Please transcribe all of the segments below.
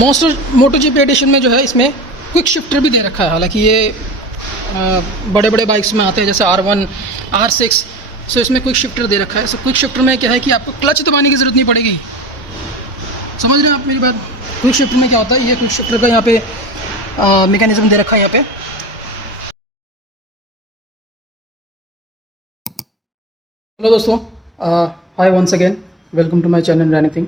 Monster मोटो GP addition में जो है इसमें क्विक शिफ्टर भी दे रखा है। हालांकि ये बड़े बड़े बाइक्स में आते हैं जैसे R1 R6, सो इसमें क्विक शिफ्टर दे रखा है। सो क्विक शिफ्टर में क्या है कि आपको क्लच दबाने की ज़रूरत नहीं पड़ेगी। समझ रहे हैं आप मेरी बात? क्विक शिफ्टर में क्या होता है, ये क्विक शिफ्टर का यहाँ पे मैकेनिज्म दे रखा है यहाँ पे। हेलो दोस्तों, hi once again, welcome to my channel anything.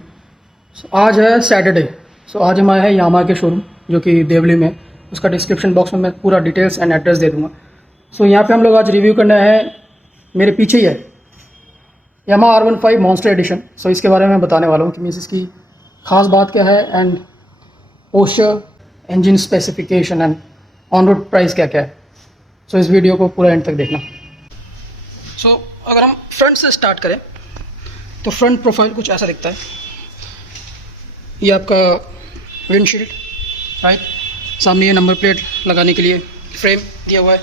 आज है सैटरडे। सो आज हम आए हैं यामा के शोरूम जो कि देवली में। उसका डिस्क्रिप्शन बॉक्स में मैं पूरा डिटेल्स एंड एड्रेस दे दूँगा। सो यहाँ पे हम लोग आज रिव्यू करना है, मेरे पीछे ही है यामा R15 मॉन्स्टर एडिशन। सो इसके बारे में मैं बताने वाला हूँ कि मीन्स इसकी ख़ास बात क्या है and posture, engine specification and on road price क्या क्या है। सो इस वीडियो को पूरा एंड तक देखना। सो अगर हम फ्रंट से स्टार्ट करें तो फ्रंट प्रोफाइल कुछ ऐसा दिखता है। ये आपका विंडशील्ड, राइट, सामने ये नंबर प्लेट लगाने के लिए फ्रेम दिया हुआ है।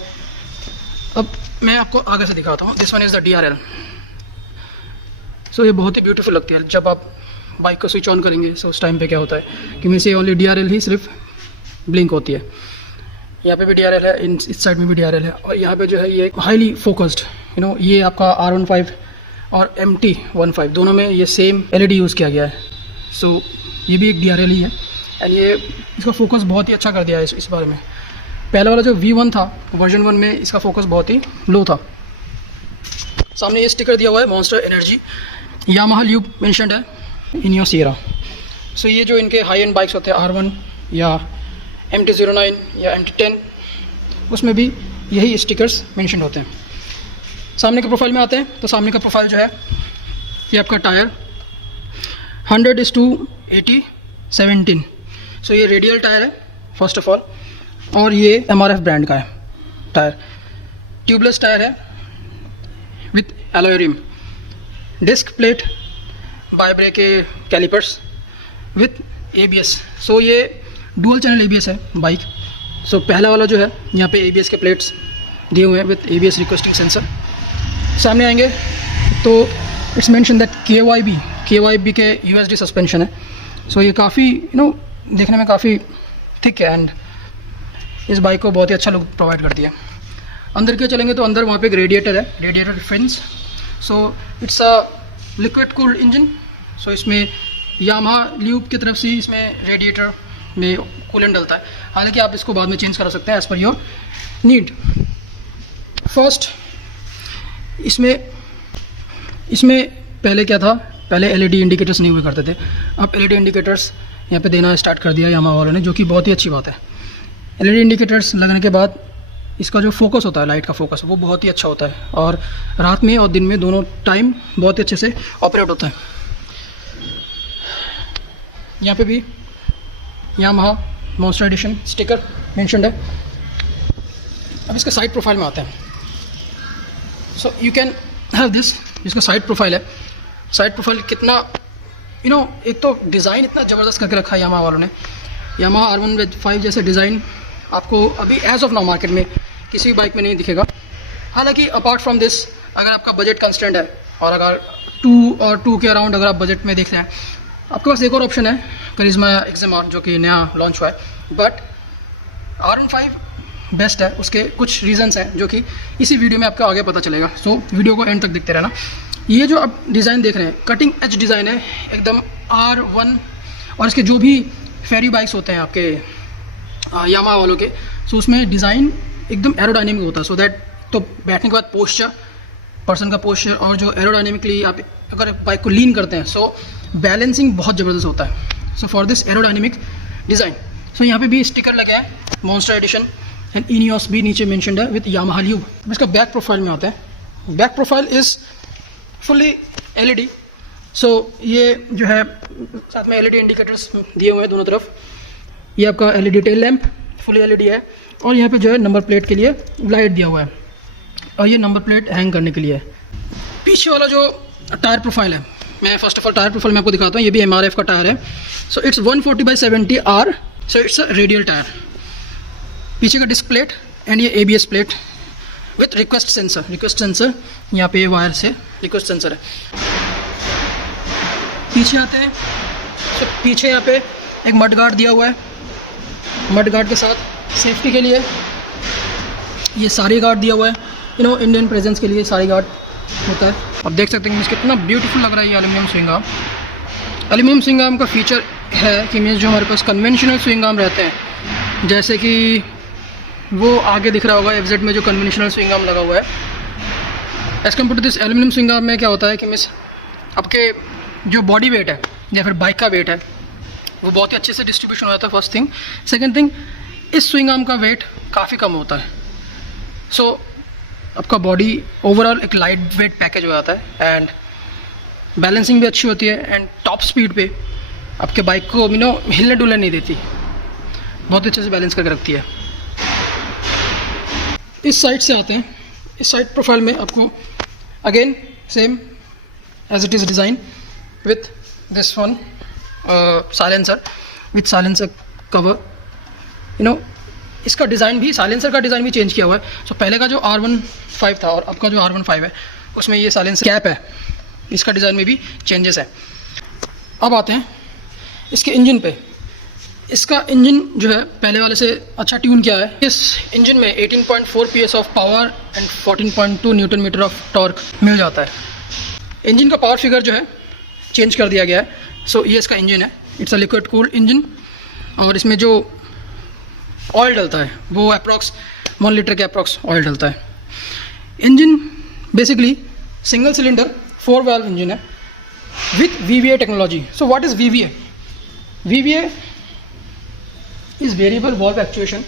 अब मैं आपको आगे से दिखाता हूँ। This one is the DRL। सो ये बहुत ही ब्यूटीफुल लगती है जब आप बाइक को स्विच ऑन करेंगे। सो उस टाइम पे क्या होता है कि मीन्स ये ओनली DRL ही सिर्फ ब्लिंक होती है। यहाँ पे भी DRL है, इस साइड में भी DRL है, और यहाँ पे जो है ये हाईली फोकस्ड, ये आपका R15 और MT15 दोनों में ये सेम LED यूज़ किया गया है। सो ये भी एक DRL ही है एंड ये इसका फोकस बहुत ही अच्छा कर दिया है इस बारे में। पहले वाला जो V1 था, वर्जन 1 में इसका फोकस बहुत ही लो था। सामने ये स्टिकर दिया हुआ है monster energy, Yamaha lube mentioned है, इनियोस सियरा। सो ये जो इनके हाई एंड बाइक्स होते हैं R1 या MT09 या MT10, उसमें भी यही स्टिकर्स मेंशन होते हैं। सामने के प्रोफाइल में आते हैं तो सामने का प्रोफाइल जो है ये आपका टायर 100:80:17। सो ये रेडियल टायर है फर्स्ट ऑफ ऑल, और ये MRF ब्रांड का है टायर। ट्यूबलेस टायर है with alloy rim, disc plate, बाइब्रेक के कैलिपर्स विथ ABS। सो ये डुअल चैनल ABS है बाइक। सो पहला वाला जो है यहाँ पे ABS के प्लेट्स दिए हुए हैं विथ ABS रिक्वेस्टिंग सेंसर। सामने आएंगे तो इट्स मेंशन दैट KYB के USD सस्पेंशन है। सो ये काफ़ी देखने में काफ़ी थिक है एंड इस बाइक को बहुत ही अच्छा लुक प्रोवाइड करती है। अंदर के चलेंगे तो अंदर वहाँ पे एक रेडिएटर है, radiator fins. So it's a liquid cooled engine. So इसमें यामाहा ल्यूब की तरफ से इसमें रेडिएटर में कूलेंट डलता है। हालांकि आप इसको बाद में चेंज कर सकते हैं as per your need. First इसमें पहले क्या था, पहले LED इंडिकेटर्स नहीं हुए करते थे। अब LED इंडिकेटर्स यहाँ पे देना स्टार्ट कर दिया यामाहा वालों ने, जो कि बहुत ही अच्छी बात है। LED इंडिकेटर्स लगने के बाद इसका जो फोकस होता है, लाइट का फोकस, वो बहुत ही अच्छा होता है और रात में और दिन में दोनों टाइम बहुत ही अच्छे से ऑपरेट होता है। यहाँ पे भी Yamaha monster edition sticker mentioned है। अब इसका साइड प्रोफाइल में आता है। So you can have this, इसका साइड प्रोफाइल है। साइड प्रोफाइल कितना एक तो डिज़ाइन इतना ज़बरदस्त करके रखा है यामाहा वालों ने। यामाहा R15 जैसे डिज़ाइन आपको अभी एज ऑफ नाउ मार्केट में किसी भी बाइक में नहीं दिखेगा। हालांकि अपार्ट फ्रॉम दिस, अगर आपका बजट कंस्टेंट है और अगर 2 के अराउंड अगर आप बजट में देख रहे हैं, आपके पास एक और ऑप्शन है करिश्मा XMR, जो कि नया लॉन्च हुआ है। बट R15 बेस्ट है। उसके कुछ रीजंस हैं जो कि इसी वीडियो में आपको आगे पता चलेगा। सो वीडियो को एंड तक देखते रहना। ये जो आप डिज़ाइन देख रहे हैं, कटिंग एज डिज़ाइन है एकदम R1, और इसके जो भी फेरी बाइक्स होते हैं आपके यामाहा वालों के, सो उसमें डिज़ाइन एकदम एरोडायनेमिक होता है। सो दैट तो बैठने के बाद पोस्चर, पर्सन का पोस्चर, और जो एरोडायनेमिकली आप अगर बाइक को लीन करते हैं, सो बैलेंसिंग बहुत ज़बरदस्त होता है। So for this aerodynamic design, so यहाँ पे भी स्टिकर लगा है मॉन्स्टर एडिशन एंड इनियोस भी नीचे मेंशन्ड है विद यामाहा ल्यूब। इसका बैक प्रोफाइल में आता है। Back profile is fully LED। सो ये जो है साथ में LED इंडिकेटर्स दिए हुए हैं दोनों तरफ। ये आपका LED tail lamp fully LED है, और यहाँ पे जो है नंबर प्लेट के लिए लाइट दिया हुआ है, और ये नंबर प्लेट हैंग करने के लिए है। पीछे वाला जो टायर प्रोफाइल है, मैं first of all tyre profile में आपको दिखाता हूँ। ये भी MRF का टायर है। So it's 140/70R। So it's a radial tyre. पीछे का डिस्क प्लेट एंड ये ABS plate with request sensor. यहाँ पे वायर से रिक्वेस्ट सेंसर है। पीछे आते हैं तो पीछे यहाँ पे एक मड गार्ड दिया हुआ है, मड गार्ड के साथ सेफ्टी के लिए ये सारी गार्ड दिया हुआ है, इंडियन प्रेजेंस के लिए सारी गार्ड होता है। आप देख सकते हैं कितना ब्यूटीफुल लग रहा है ये aluminium swing arm. Aluminium swing arm का फीचर है कि मीन्स जो हमारे पास कन्वेंशनल स्विंग आर्म रहते हैं, जैसे कि वो आगे दिख रहा होगा FZ में जो कन्वेंशनल स्विंग आर्म लगा हुआ है, as compare to this aluminium swing arm में क्या होता है कि मीन्स आपके जो बॉडी वेट है या फिर बाइक का वेट है वो बहुत ही अच्छे से डिस्ट्रीब्यूशन हो जाता है, फर्स्ट थिंग। सेकेंड थिंग, इस स्विंग आर्म का वेट काफ़ी कम होता है, सो आपका बॉडी ओवरऑल एक लाइट वेट पैकेज हो जाता है एंड बैलेंसिंग भी अच्छी होती है एंड टॉप स्पीड पे आपके बाइक को हिलने डुलने नहीं देती, बहुत अच्छे से बैलेंस करके रखती है। इस साइड से आते हैं, इस साइड प्रोफाइल में आपको again same as it is design with this one silencer with silencer cover. इसका डिज़ाइन भी, साइलेंसर का डिज़ाइन भी चेंज किया हुआ है। सो पहले का जो R15 था और अब का जो R15 है उसमें ये साइलेंसर कैप है, इसका डिज़ाइन में भी चेंजेस है। अब आते हैं इसके इंजन पे। इसका इंजन जो है पहले वाले से अच्छा ट्यून किया है। इस इंजन में 18.4 PS of power and 14.2 newton metre of torque मिल जाता है। इंजन का पावर फिगर जो है चेंज कर दिया गया है। सो ये इसका इंजन है, it's a liquid cooled engine, और इसमें जो ऑयल डलता है वो अप्रॉक्स 1 लीटर के अप्रॉक्स ऑयल डलता है। Engine basically single cylinder 4 valve engine है with VVA technology. So what is VVA? VVA is variable valve actuation.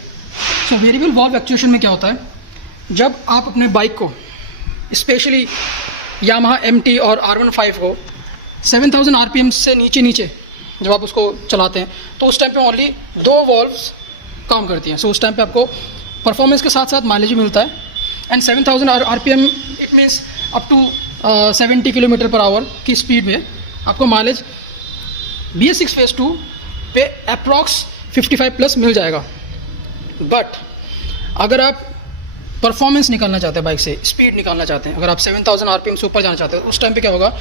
So variable valve actuation में क्या होता है, जब आप अपने बाइक को स्पेशली यामाहा MT और R15 को 7000 RPM से नीचे जब आप उसको चलाते हैं तो उस टाइम पे ओनली 2 वॉल्व्स काम करती हैं। सो उस टाइम पे आपको परफॉर्मेंस के साथ साथ माइलेज भी मिलता है and 7000 RPM it means up to 70 kilometre per hour की स्पीड में आपको माइलेज BS6 फेज़ 2 पे अप्रॉक्स 55 प्लस मिल जाएगा। बट अगर आप परफॉर्मेंस निकालना चाहते हैं, बाइक से स्पीड निकालना चाहते हैं, अगर आप 7000 RPM से ऊपर जाना चाहते हैं, उस टाइम पे क्या होगा,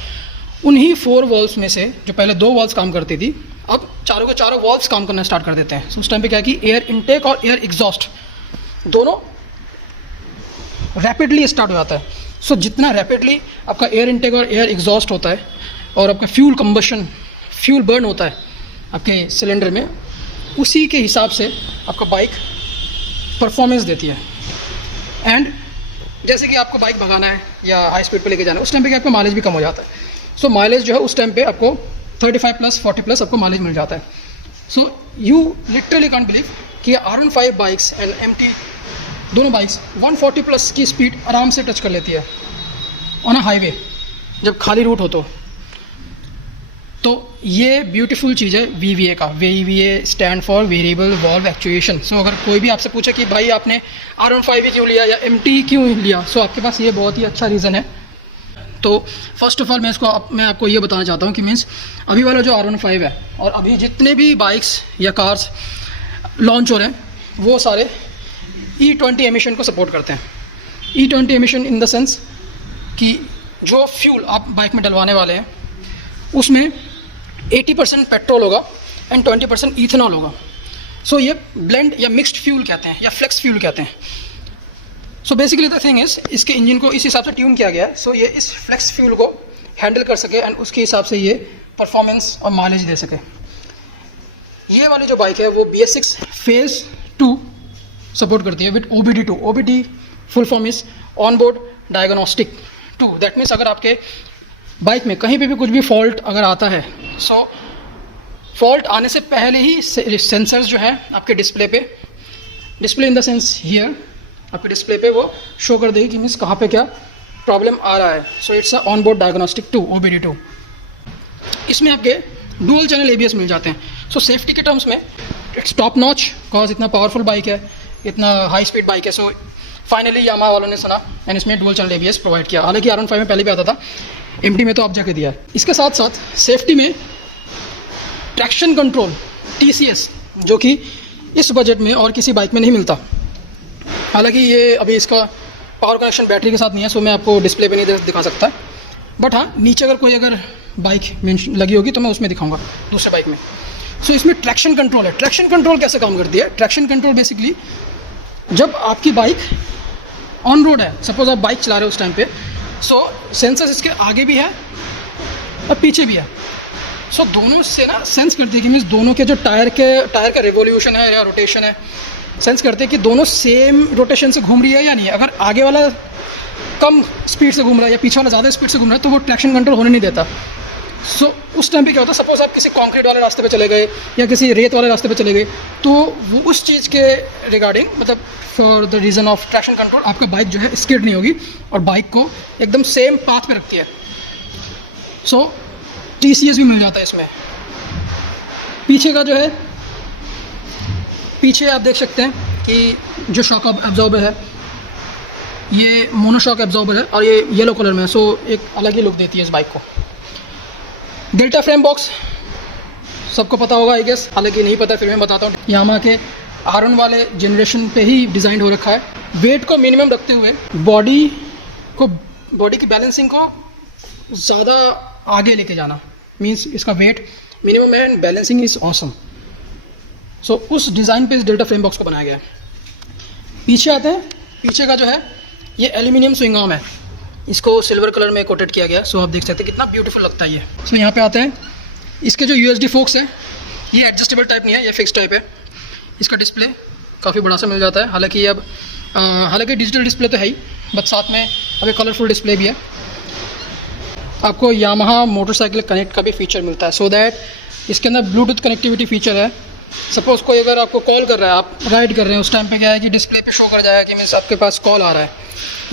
उन्हीं 4 वॉल्व्स में से जो पहले 2 वॉल्व्स काम करती थी अब चारों के चारों वॉल्व्स काम करना स्टार्ट कर देते हैं। सो उस टाइम पे क्या है कि एयर इनटेक और एयर एग्जॉस्ट दोनों रैपिडली स्टार्ट हो जाता है। सो जितना रैपिडली आपका एयर इनटेक और एयर एग्जॉस्ट होता है और आपका फ्यूल बर्न होता है आपके सिलेंडर में, उसी के हिसाब से आपका बाइक परफॉर्मेंस देती है। एंड जैसे कि आपको बाइक भगाना है या हाई स्पीड पे लेके जाना है, उस टाइम पे क्या आपका माइलेज भी कम हो जाता है। सो माइलेज जो है उस टाइम पे आपको 35 प्लस 40 प्लस आपको माइलेज मिल जाता है। So you literally can't believe कि R15 बाइक्स एंड MT दोनों बाइक्स 140 प्लस की स्पीड आराम से टच कर लेती है ऑन अ हाईवे जब खाली रूट हो तो ये ब्यूटीफुल चीज़ है VVA का। VVA stand for variable valve actuation. So अगर कोई भी आपसे पूछे कि भाई आपने R15 क्यों लिया या MT क्यों लिया, सो आपके पास ये बहुत ही अच्छा रीज़न है। तो फर्स्ट ऑफ ऑल मैं आपको ये बताना चाहता हूँ कि मीन्स अभी वाला जो R15 है और अभी जितने भी बाइक्स या कार्स लॉन्च हो रहे हैं वो सारे E20 एमिशन को सपोर्ट करते हैं। E20 emission in the sense कि जो फ्यूल आप बाइक में डलवाने वाले हैं उसमें 80% पेट्रोल होगा एंड 20% इथेनॉल होगा। सो ये ब्लेंड या मिक्स्ड फ्यूल कहते हैं या फ्लेक्स फ्यूल कहते हैं। So basically the thing is इसके इंजन को इस हिसाब से ट्यून किया गया है सो ये इस फ्लेक्स फ्यूल को हैंडल कर सके एंड उसके हिसाब से ये परफॉर्मेंस और माइलेज दे सके। ये वाली जो बाइक है वो BS6 फेज़ 2 सपोर्ट करती है with OBD2। OBD full form is on board diagnostic 2। That means अगर आपके बाइक में कहीं पे भी कुछ भी फॉल्ट अगर आता है, सो फॉल्ट आने से पहले ही सेंसर्स जो है आपके display in the sense here आपके डिस्प्ले पे वो शो कर देगी कि मीन्स कहाँ पे क्या प्रॉब्लम आ रहा है। सो it's a on board diagnostic 2 OBD2। इसमें आपके डुअल चैनल ABS मिल जाते हैं। सो सेफ्टी के टर्म्स में इट्स टॉप नॉच, कॉज इतना पावरफुल बाइक है, इतना हाई स्पीड बाइक है। सो फाइनली यामाहा वालों ने सुना एंड इसमें डुअल चैनल ABS प्रोवाइड किया। हालांकि R15 में पहले भी आता था, MT में तो अब जाके दिया है। इसके साथ साथ सेफ्टी में ट्रैक्शन कंट्रोल TCS जो कि इस बजट में और किसी बाइक में नहीं मिलता। हालांकि ये अभी इसका पावर कनेक्शन बैटरी के साथ नहीं है, सो मैं आपको डिस्प्ले पे नहीं दिखा सकता, बट हाँ नीचे अगर बाइक लगी होगी तो मैं उसमें दिखाऊंगा दूसरे बाइक में। सो इसमें ट्रैक्शन कंट्रोल है। ट्रैक्शन कंट्रोल कैसे काम करती है? ट्रैक्शन कंट्रोल बेसिकली जब आपकी बाइक ऑन रोड है, सपोज आप बाइक चला रहे हो उस टाइम पे, सो सेंसर्स इसके आगे भी है और पीछे भी है। सो दोनों से ना सेंस करती है कि मीन्स दोनों के जो टायर का रिवोल्यूशन है या रोटेशन है, सेंस करते हैं कि दोनों सेम रोटेशन से घूम रही है या नहीं है। अगर आगे वाला कम स्पीड से घूम रहा है या पीछे वाला ज़्यादा स्पीड से घूम रहा है तो वो ट्रैक्शन कंट्रोल होने नहीं देता। सो उस टाइम पे क्या होता है, सपोज आप किसी कंक्रीट वाले रास्ते पे चले गए या किसी रेत वाले रास्ते पे चले गए, तो वो उस चीज़ के रिगार्डिंग, मतलब for the reason of traction control, आपका बाइक जो है स्किड नहीं होगी और बाइक को एकदम सेम पाथ पे रखती है। सो TCS भी मिल जाता है इसमें। पीछे का जो है, पीछे आप देख सकते हैं कि जो शॉक एब्जॉर्बर है ये मोनोशॉक एब्जॉर्बर है और ये येलो कलर में है। सो एक अलग ही लुक देती है इस बाइक को। डेल्टा फ्रेम बॉक्स सबको पता होगा आई गेस, हालांकि नहीं पता फिर मैं बताता हूँ। यामाहा के R1 वाले जनरेशन पे ही डिज़ाइन हो रखा है। वेट को मिनिमम रखते हुए बॉडी की बैलेंसिंग को ज़्यादा आगे लेके जाना, मीन्स इसका वेट मिनिमम है एंड बैलेंसिंग इज़ ऑसम। सो उस डिज़ाइन पे इस डेल्टा फ्रेम बॉक्स को बनाया गया है। पीछे आते हैं, पीछे का जो है ये एल्यूमिनियम स्विंग आर्म है, इसको सिल्वर कलर में कोटेड किया गया। सो आप देख सकते हैं कितना ब्यूटीफुल लगता है ये। सो यहाँ पे आते हैं, इसके जो USD फोक्स है ये एडजस्टेबल टाइप नहीं है, ये फिक्स टाइप है। इसका डिस्प्ले काफ़ी बड़ा सा मिल जाता है, हालांकि डिजिटल डिस्प्ले तो है ही, बट साथ में अभी कलरफुल डिस्प्ले भी है। आपको यामाहा मोटरसाइकिल कनेक्ट का भी फीचर मिलता है, सो दैट इसके अंदर ब्लूटूथ कनेक्टिविटी फीचर है। सपोज़ कोई अगर आपको कॉल कर रहा है, आप राइड कर रहे हैं, उस टाइम पे क्या है कि डिस्प्ले पे शो कर जाएगा कि मीन्स आपके पास कॉल आ रहा है,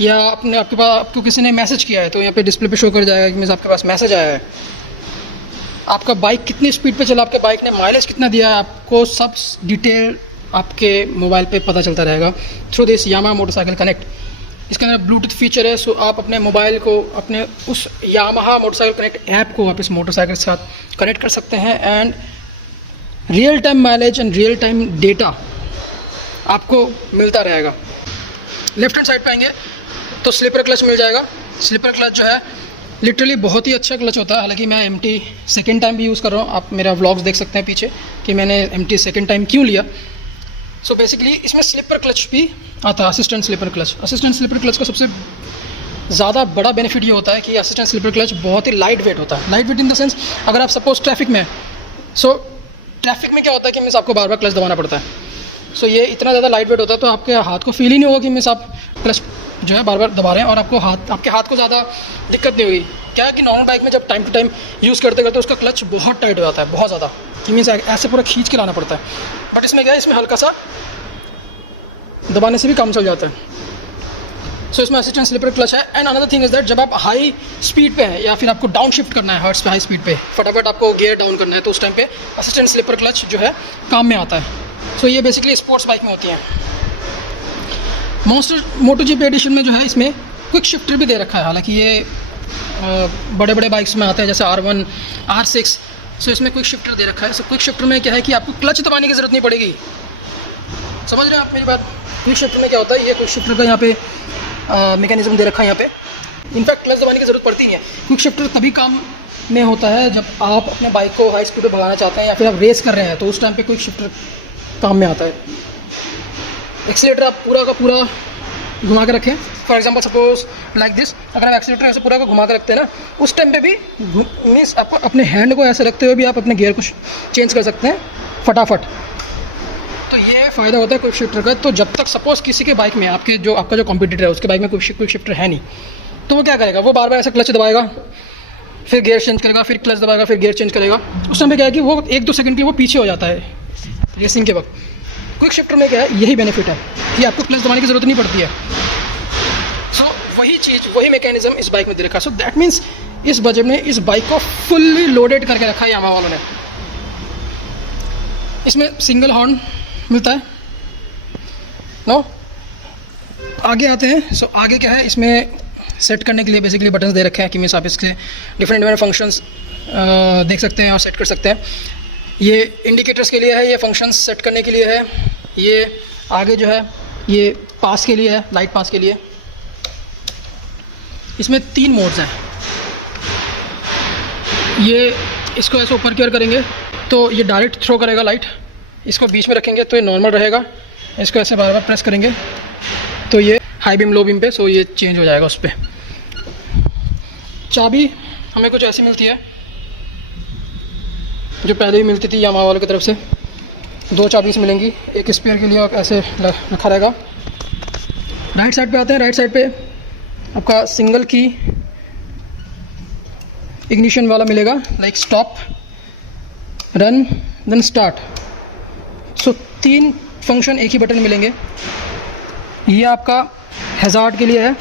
या आपको किसी ने मैसेज किया है तो यहाँ पे डिस्प्ले पे शो कर जाएगा कि मीन्स आपके पास मैसेज आया है। आपका बाइक कितनी स्पीड पे चला, आपके बाइक ने माइलेज कितना दिया है, आपको सब डिटेल आपके मोबाइल पे पता चलता रहेगा through this Yamaha motorcycle connect. इसके अंदर ब्लूटूथ फीचर है, सो आप अपने मोबाइल को अपने उस यामाहा मोटरसाइकिल कनेक्ट ऐप को आप इस मोटरसाइकिल के साथ कनेक्ट कर सकते हैं and real time mileage and real time data आपको मिलता रहेगा। लेफ्ट हैंड साइड पे आएंगे तो स्लीपर क्लच मिल जाएगा। स्लीपर क्लच जो है लिटरली बहुत ही अच्छा क्लच होता है, हालांकि मैं MT सेकेंड टाइम भी यूज़ कर रहा हूँ। आप मेरा व्लॉग्स देख सकते हैं पीछे कि मैंने MT सेकेंड टाइम क्यों लिया। सो बेसिकली इसमें स्लीपर क्लच भी आता है, assistant slipper clutch. Assistant slipper clutch का सबसे ज़्यादा बड़ा बेनिफिट ये होता है कि असिस्टेंट स्लीपर क्लच बहुत ही लाइट वेट होता है। Light weight in the sense, अगर आप सपोज ट्रैफिक में, सो ट्रैफिक में क्या होता है कि मीन्स आपको बार बार क्लच दबाना पड़ता है। सो ये इतना ज़्यादा लाइट वेट होता है तो आपके हाथ को फील ही नहीं होगा कि मीन्स आप क्लच जो है बार बार दबा रहे हैं, और आपके हाथ को ज़्यादा दिक्कत नहीं होगी। क्या है कि नॉर्मल बाइक में जब टाइम टू टाइम यूज़ करते करते उसका क्लच बहुत टाइट हो जाता है, बहुत ज़्यादा, कि मीन्स ऐसे पूरा खींच के लाना पड़ता है। बट इसमें क्या है, इसमें हल्का सा दबाने से भी काम चल जाता है। सो इसमें असिस्टेंट स्लीपर क्लच है। And another thing is that जब आप हाई स्पीड पे हैं या फिर आपको डाउन शिफ्ट करना है हर्ट्स पे, हाई स्पीड पे फटाफट आपको गियर डाउन करना है, तो उस टाइम पे असिस्टेंट स्लीपर क्लच जो है काम में आता है। सो ये बेसिकली स्पोर्ट्स बाइक में होती हैं। MotoGP एडिशन में जो है इसमें क्विक शिफ्टर भी दे रखा है, हालांकि ये बड़े बड़े बाइक्स में आता है जैसे R1, R6। सो इसमें क्विक शिफ्टर दे रखा है। सो क्विक शिफ्टर में क्या है कि आपको क्लच दबाने की ज़रूरत नहीं पड़ेगी। समझ रहे हैं आप मेरी बात? क्विक शिफ्टर में क्या होता है, ये क्विक शिफ्टर का यहाँ पे मैकेनिज्म दे रखा है। यहाँ पे इनफैक्ट क्लच दबाने की ज़रूरत पड़ती नहीं है। क्विक शिफ्टर तभी काम में होता है जब आप अपने बाइक को हाई स्पीड पे भगाना चाहते हैं या फिर आप रेस कर रहे हैं, तो उस टाइम पे क्विक शिफ्टर काम में आता है। एक्सीलेटर आप पूरा का पूरा घुमा के रखें, for example suppose like this, अगर आप एक्सीलेटर ऐसे पूरा का घुमा के रखते हैं ना, उस टाइम पे भी मीन्स आपको अपने हैंड को ऐसे रखते हुए भी आप अपने गियर को चेंज कर सकते हैं फटाफट। तो ये फ़ायदा होता है क्विक शिफ्टर का। तो जब तक सपोज किसी के बाइक में आपका जो कॉम्पिटिटर है उसके बाइक में क्विक शिफ्टर है नहीं, तो वो क्या करेगा, वो बार बार ऐसे क्लच दबाएगा, फिर गियर चेंज करेगा, फिर क्लच दबाएगा, फिर गियर चेंज करेगा। उस टाइम पे क्या है कि वो 1-2 सेकंड के वो पीछे हो जाता है रेसिंग के वक्त। क्विक शिफ्टर में क्या है, यही बेनिफिट है कि आपको क्लच दबाने की ज़रूरत नहीं पड़ती है। सो वही चीज़, वही मैकेनिज्म इस बाइक में दे रखा है। सो दैट मीन्स इस बजट में इस बाइक को फुल्ली लोडेड करके रखा है यामाहा वालों ने। इसमें सिंगल हॉर्न मिलता है नो। आगे आते हैं। सो आगे क्या है, इसमें सेट करने के लिए बेसिकली बटन्स दे रखे हैं कि मीन्स आप इसके डिफरेंट फंक्शंस देख सकते हैं और सेट कर सकते हैं। ये इंडिकेटर्स के लिए है, ये फंक्शंस सेट करने के लिए है। ये आगे जो है ये पास के लिए है, लाइट पास के लिए। इसमें 3 मोड्स हैं। ये इसको ऐसे ऊपर की ओर करेंगे तो ये डायरेक्ट थ्रो करेगा लाइट। इसको बीच में रखेंगे तो ये नॉर्मल रहेगा, इसको ऐसे बार बार प्रेस करेंगे तो ये हाई बीम लो बीम पे, सो ये चेंज हो जाएगा उस पर। चाबी हमें कुछ ऐसी मिलती है जो पहले भी मिलती थी यामाहा वालों की तरफ से। 2 चाबीज मिलेंगी, एक स्पेयर के लिए ऐसे रखा रहेगा। राइट साइड पे आते हैं। राइट साइड पे आपका सिंगल की इग्निशन वाला मिलेगा, like stop, run, then start. So 3 function एक ही बटन मिलेंगे। ये आपका हैज़ार्ड के लिए है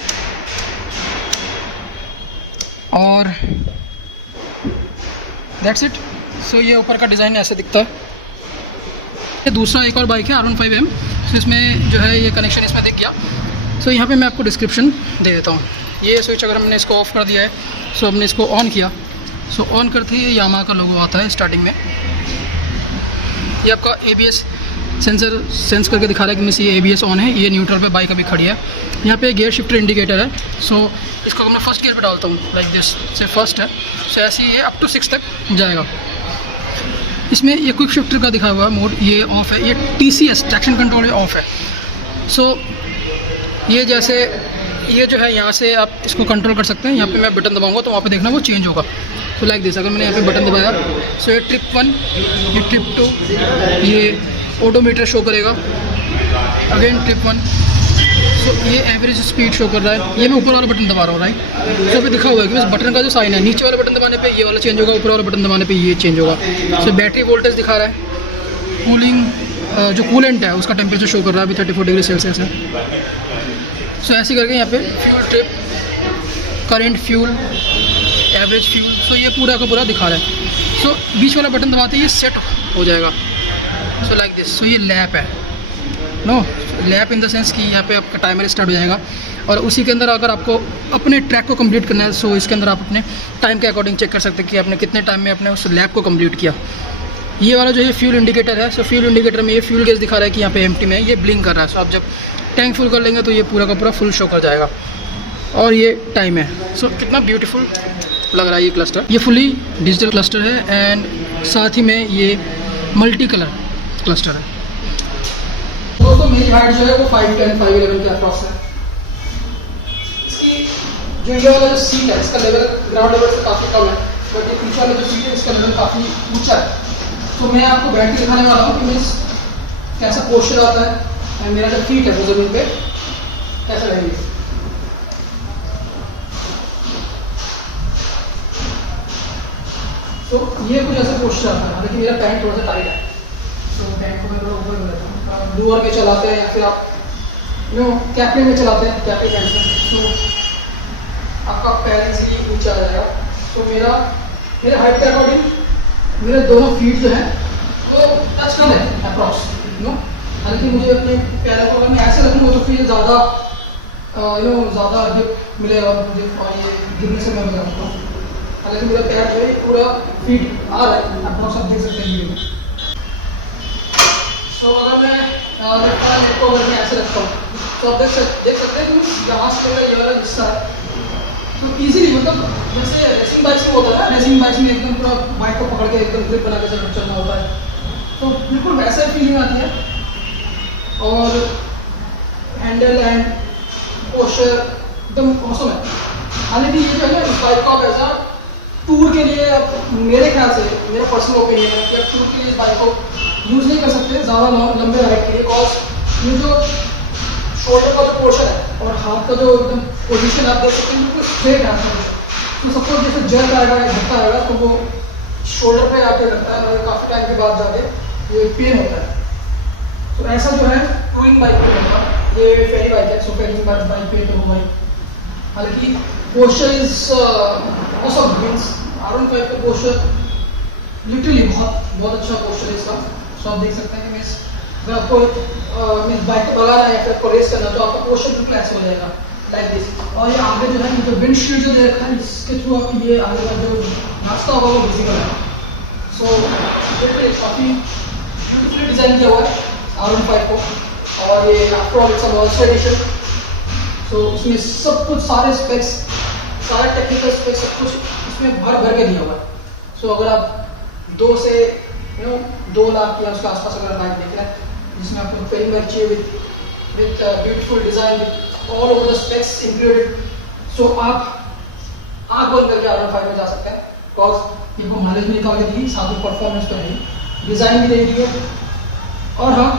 और दैट्स इट। सो ये ऊपर का डिज़ाइन ऐसे दिखता है। ये दूसरा एक और बाइक है R15M, तो इसमें जो है ये कनेक्शन इसमें दिख गया। सो यहाँ पे मैं आपको डिस्क्रिप्शन दे देता हूँ। ये स्विच अगर हमने इसको ऑफ़ कर दिया है, सो हमने इसको ऑन किया, सो ऑन करते ही यामाहा का लोगो आता है स्टार्टिंग में। ये आपका ABS सेंसर सेंस करके दिखा रहा है कि मिस ये ABS ऑन है, ये न्यूट्रल पे बाइक अभी खड़ी है। यहाँ पे गियर शिफ्टर इंडिकेटर है। सो इसको मैं फर्स्ट गियर पे डालता हूँ, लाइक दिस से फर्स्ट है। सो ऐसे ही ये अप टू 6 तक जाएगा। इसमें ये क्विक शिफ्टर का दिखा हुआ है मोड, ये ऑफ है। ये TCS ट्रैक्शन कंट्रोल ये ऑफ है। सो ये जैसे ये जो है यहाँ से आप इसको कंट्रोल कर सकते हैं। यहाँ पे मैं बटन दबाऊंगा तो वहाँ पे देखना वो चेंज होगा। सो लाइक दिस, अगर मैंने यहाँ पे बटन दबाया, सो ये ट्रिप 1, ये ट्रिप 2, ये ओडोमीटर शो करेगा, अगेन ट्रिप 1। सो ये एवरेज स्पीड शो कर रहा है। ये मैं ऊपर वाला बटन दबा रहा हूँ, राइट। सो अभी दिखा हुआ है कि इस बटन का जो साइन है, नीचे वाले बटन दबाने पे ये वाला चेंज होगा, ऊपर वाला बटन दबाने पे ये चेंज होगा। सो बैटरी वोल्टेज दिखा रहा है, कूलिंग जो कूलेंट है उसका टेम्परेचर शो कर रहा है, अभी 34 डिग्री सेल्सियस है। सो ऐसे करके यहाँ पे fuel trip, current fuel, average fuel, so ये पूरा का पूरा दिखा रहा है। सो बीच वाला बटन दबाते ही ये सेट हो जाएगा। So like this. सो ये लैप है, no lap in the sense कि यहाँ पे आपका टाइमर स्टार्ट हो जाएगा और उसी के अंदर अगर आपको अपने ट्रैक को कंप्लीट करना है, सो इसके अंदर आप अपने टाइम के अकॉर्डिंग चेक कर सकते हैं कि आपने कितने टाइम में अपने उस लैप को कंप्लीट किया। ये वाला जो है फ्यूल इंडिकेटर है। सो फ्यूल इंडिकेटर में ये फ्यूल गेज दिखा रहा है कि यहाँ पे एम्प्टी में है, ये ब्लिंक कर रहा है। सो आप जब टैंक फुल कर लेंगे तो ये पूरा का पूरा फुल शो कर जाएगा और ये टाइम है। सो कितना ब्यूटीफुल लग रहा है ये क्लस्टर। ये फुली डिजिटल क्लस्टर है एंड साथ ही में ये मल्टी कलर क्लस्टर है। दोस्तों मेरी हाइट जो है वो 5'10", 5'11" के अप्रॉक्स है। इसकी जो ये वाला जो सीट है, इसका लेवल ग्राउंड लेवल से काफ़ी कम है, बट ये पीछे वाला जो सीट है इसका लेवल काफ़ी ऊंचा है। तो मैं आपको बैठ के दिखाने वाला हूँ कि मैं कैसा पोस्चर आता है एंड मेरा जो फीट है वो जमीन पे कैसा रहेगी। तो ये कुछ ऐसा पोस्चर आता है, हालांकि मेरा पैंट थोड़ा सा टाइट है, तो पैंट को मैं थोड़ा ऊपर कर लेता हूँ। आप लोअर में चलाते हैं या फिर आप कैपरी में चलाते हैं, कैपरी पैंट में, तो आपका पैर इजीली नीचे आ जाएगा। तो मेरे हाइट के अकॉर्डिंग मेरे दोनों फीट जो है वो टच कर है अप्रॉक्स, हालांकि मुझे अपने पैरों को अगर मैं ऐसे रखूँगा तो फिर ज़्यादा ज़्यादा डिप मिलेगा मुझे और ये गिरने से मैं बचा सकता हूँ। हालांकि मेरा पैर जो है पूरा फीट आ रहा है, अप्रॉक्स आप देख सकते हैं। तो अगर मैं लेफ्ट को अगर मैं ऐसे रखता हूँ तो आप देख सकते हैं कि यहाँ से ये वाला हिस्सा है तो इजीली, मतलब जैसे रेसिंग बाइक्स में होता है ना, रेसिंग बाइक्स में एकदम पूरा बाइक को पकड़ के एकदम ग्रिप बना के चलना होता है, तो बिल्कुल वैसा ही फीलिंग आती है। और हैंडल एंड पोस्चर एकदम औसम है। हालांकि ये जो है ना बाइक को आप ऐसा टूर के लिए, आप मेरे ख्याल से मेरा पर्सनल ओपिनियन है कि आप टूर के लिए बाइक को यूज़ नहीं कर सकते ज़्यादा लंबे राइड के लिए, बिकॉज ये जो शोल्डर का जो पोर्शन है और हाथ का जो एकदम पोजीशन आप देख सकते हैं बिल्कुल स्ट्रेट हाथ का, तो सपोज जैसे जर्क आएगा या धक्का आएगा तो वो शोल्डर पे आके लगता है और काफ़ी टाइम के बाद जाके ये पेन होता है। तो ऐसा जो है टूरिंग बाइक पे होगा, ये फेरी बाइक है, सो फेरी बाइक पे तो बाइक, हालांकि posture is awesome, means R15 का पोस्चर लिटरली बहुत अच्छा पोस्चर है इसका। सो आप देख सकते हैं कि अगर आपको मीन्स बाइक को भगाना है या फिर आपको रेस करना तो आपका पोस्चर बिल्कुल ऐसे हो जाएगा लाइक दिस। और ये आगे जो है जो विंडशील्ड जो दे रखा है इसके थ्रू आपको ये आगे का जो रास्ता होगा वो विजिबल है। सो बिल्कुल काफ़ी ब्यूटीफुली डिज़ाइन किया हुआ है R15 को, और ये after all it's a monster edition. So इसमें सब कुछ सारे स्पेक्स, सारे टेक्निकल स्पेक्स सब कुछ इसमें भर के दिया हुआ है। सो अगर आप 2 से 2 लाख या उसके आसपास अगर बाइक देख रहे हैं, जिसमें आपको पेन वर्क चाहिए with beautiful design, with all over the specs included, so आप आँख बंद करके R15 में जा सकते हैं, बिकॉज इनको माइलेज भी निकाल के दी, साथ में परफॉर्मेंस तो है, डिज़ाइन भी दे दी है, और हाँ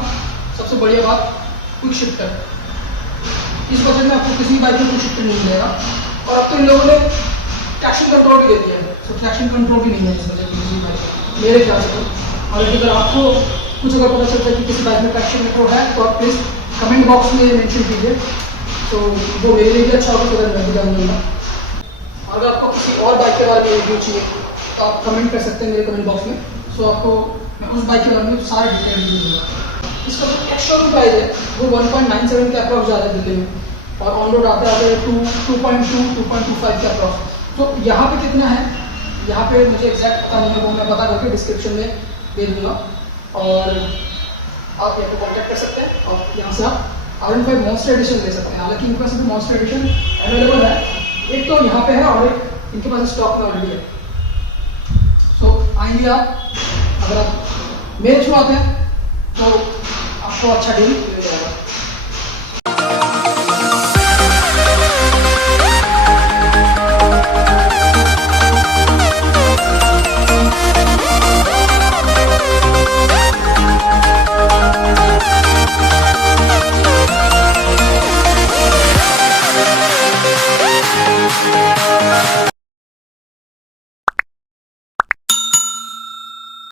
सबसे बढ़िया बात क्विक शिफ्टर। इस बजट में आपको किसी बाइक में क्विक शिफ्टर नहीं मिलेगा, और अब तो इन लोगों ने ट्रैक्शन कंट्रोल भी दे दिया है, तो ट्रैक्शन कंट्रोल भी नहीं है इस बजट में किसी बाइक में मेरे ख्याल से। और अगर आपको कुछ अगर पता चलता है कि किसी बाइक में ट्रैक्शन कंट्रोल है तो आप प्लीज़ कमेंट बॉक्स में मेंशन कीजिए, तो वो मेरे लिए भी अच्छा होगा, तो मैं भी जान दूँगा। अगर आपको किसी और बाइक के बारे में रिव्यू चाहिए तो आप कमेंट कर सकते हैं मेरे कमेंट बॉक्स में, सो आपको मैं उस बाइक के बारे में सारे डिटेल रिव्यू दूँगा। इसका जो एक्स शोरूम प्राइस है वो 1.97 के अप्रॉक्स जा रहा है दिल्ली में, और ऑन रोड आते आते 2.25 के अप्रॉक्स। तो यहाँ पे कितना है, यहाँ पे मुझे एग्जैक्ट पता नहीं है, वो मैं पता करके डिस्क्रिप्शन में दे दूँगा, और आप यहाँ पे कॉन्टैक्ट कर सकते हैं, और यहाँ से आप R15 मॉन्स्टर एडिशन ले सकते हैं। हालांकि इनके पास अभी मॉन्स्टर एडिशन अवेलेबल है, एक तो यहाँ पे है और एक इनके पास स्टॉक में ऑलरेडी है। सो आएंगे आप, अगर आप मेरे थ्रू आते हैं तो आपको अच्छा डील मिलेगा।